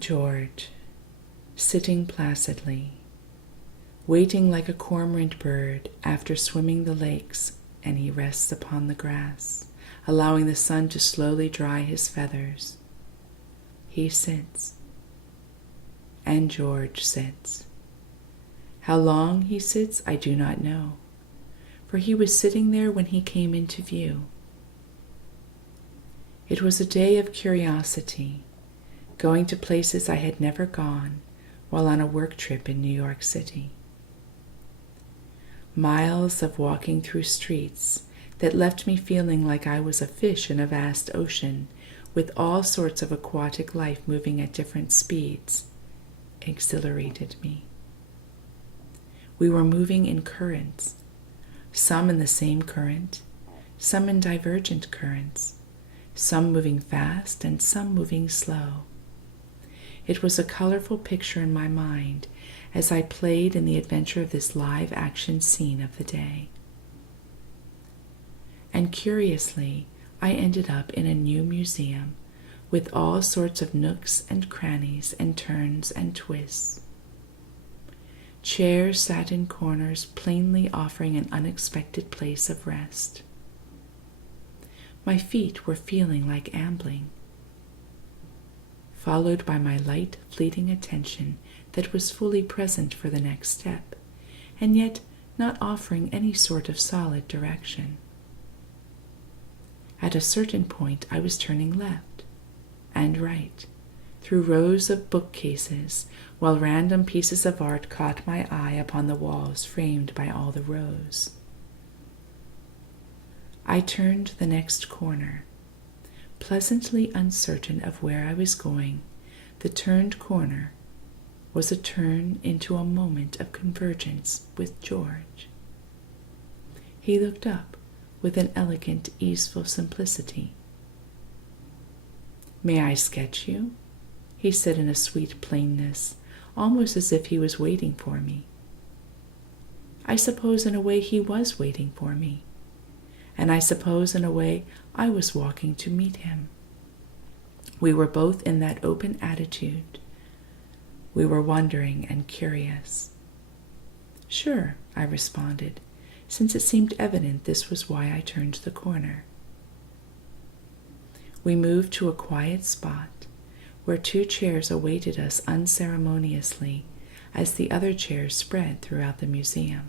George, sitting placidly, waiting like a cormorant bird after swimming the lakes, and he rests upon the grass, allowing the sun to slowly dry his feathers. He sits, and George sits. How long he sits, I do not know, for he was sitting there when he came into view. It was a day of curiosity, going to places I had never gone while on a work trip in New York City. Miles of walking through streets that left me feeling like I was a fish in a vast ocean with all sorts of aquatic life moving at different speeds exhilarated me. We were moving in currents, some in the same current, some in divergent currents, some moving fast and some moving slow. It was a colorful picture in my mind as I played in the adventure of this live action scene of the day. And curiously, I ended up in a new museum with all sorts of nooks and crannies and turns and twists. Chairs sat in corners, plainly offering an unexpected place of rest. My feet were feeling like ambling, followed by my light, fleeting attention that was fully present for the next step, and yet not offering any sort of solid direction. At a certain point, I was turning left and right through rows of bookcases, while random pieces of art caught my eye upon the walls framed by all the rows. I turned the next corner, pleasantly uncertain of where I was going. The turned corner was a turn into a moment of convergence with George. He looked up with an elegant, easeful simplicity. "May I sketch you?" he said in a sweet plainness, almost as if he was waiting for me. I suppose in a way he was waiting for me, and I suppose in a way I was walking to meet him. We were both in that open attitude. We were wondering and curious. "Sure," I responded, since it seemed evident this was why I turned the corner. We moved to a quiet spot where 2 chairs awaited us unceremoniously as the other chairs spread throughout the museum.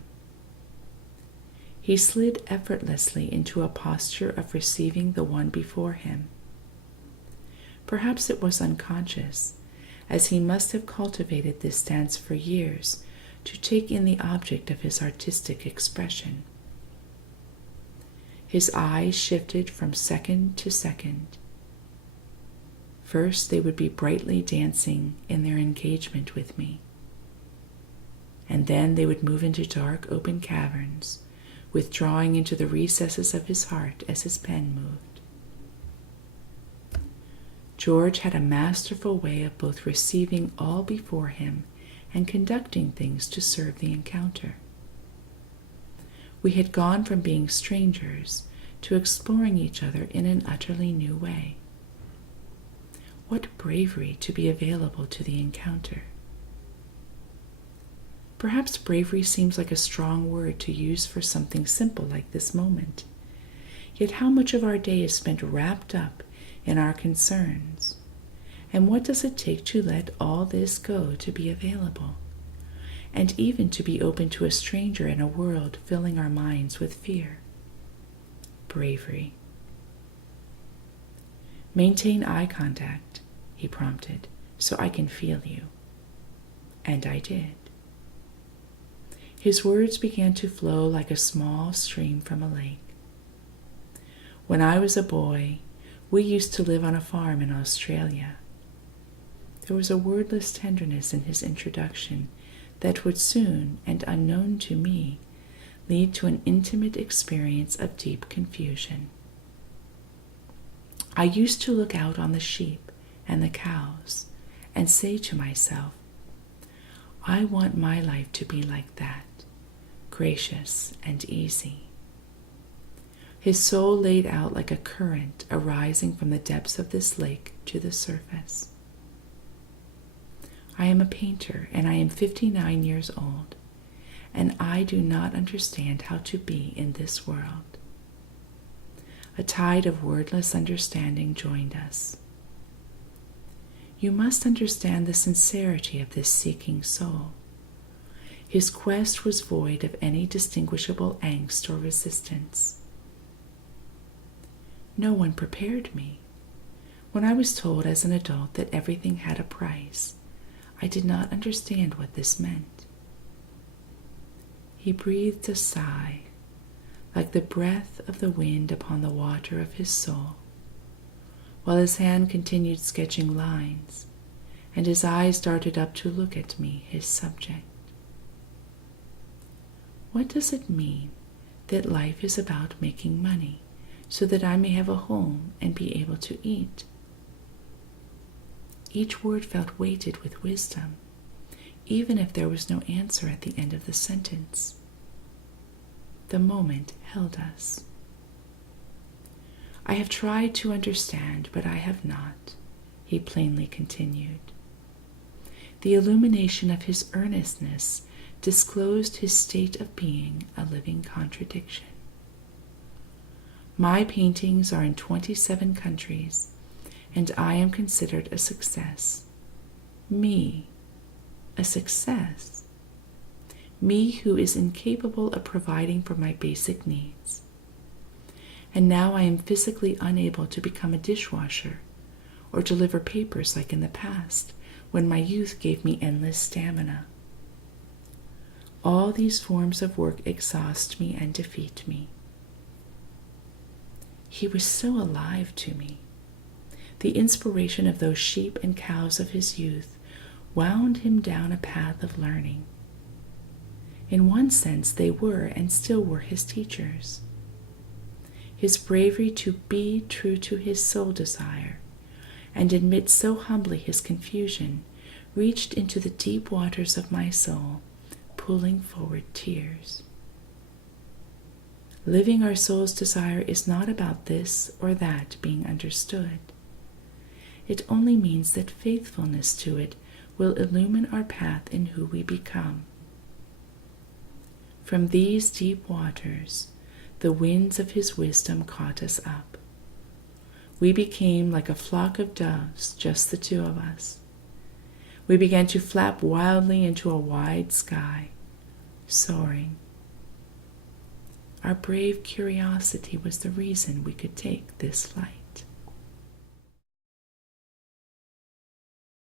He slid effortlessly into a posture of receiving the one before him. Perhaps it was unconscious, as he must have cultivated this stance for years to take in the object of his artistic expression. His eyes shifted from second to second. First, they would be brightly dancing in their engagement with me, and then they would move into dark, open caverns, withdrawing into the recesses of his heart as his pen moved. George had a masterful way of both receiving all before him and conducting things to serve the encounter. We had gone from being strangers to exploring each other in an utterly new way. What bravery to be available to the encounter. Perhaps bravery seems like a strong word to use for something simple like this moment. Yet how much of our day is spent wrapped up in our concerns? And what does it take to let all this go to be available? And even to be open to a stranger in a world filling our minds with fear? Bravery. "Maintain eye contact," he prompted, "so I can feel you." And I did. His words began to flow like a small stream from a lake. "When I was a boy, we used to live on a farm in Australia." There was a wordless tenderness in his introduction that would soon, and unknown to me, lead to an intimate experience of deep confusion. I used to look out on the sheep and the cows and say to myself, I want my life to be like that, gracious and easy. His soul laid out like a current arising from the depths of this lake to the surface. I am a painter, and I am 59 years old, and I do not understand how to be in this world." A tide of wordless understanding joined us. You must understand the sincerity of this seeking soul. His quest was void of any distinguishable angst or resistance. No one prepared me. When I was told as an adult that everything had a price, I did not understand what this meant. He breathed a sigh, like the breath of the wind upon the water of his soul, while his hand continued sketching lines, and his eyes darted up to look at me, his subject. What does it mean that life is about making money so that I may have a home and be able to eat? Each word felt weighted with wisdom, even if there was no answer at the end of the sentence. The moment held us. "I have tried to understand, but I have not," he plainly continued. The illumination of his earnestness disclosed his state of being a living contradiction. My paintings are in 27 countries, and I am considered a success. Me, a success. Me who is incapable of providing for my basic needs. And now I am physically unable to become a dishwasher or deliver papers like in the past, when my youth gave me endless stamina. All these forms of work exhaust me and defeat me. He was so alive to me. The inspiration of those sheep and cows of his youth wound him down a path of learning. In one sense, they were and still were his teachers. His bravery to be true to his soul desire and admit so humbly his confusion reached into the deep waters of my soul, pulling forward tears. Living our soul's desire is not about this or that being understood. It only means that faithfulness to it will illumine our path in who we become. From these deep waters, the winds of his wisdom caught us up. We became like a flock of doves, just the two of us. We began to flap wildly into a wide sky, soaring. Our brave curiosity was the reason we could take this flight.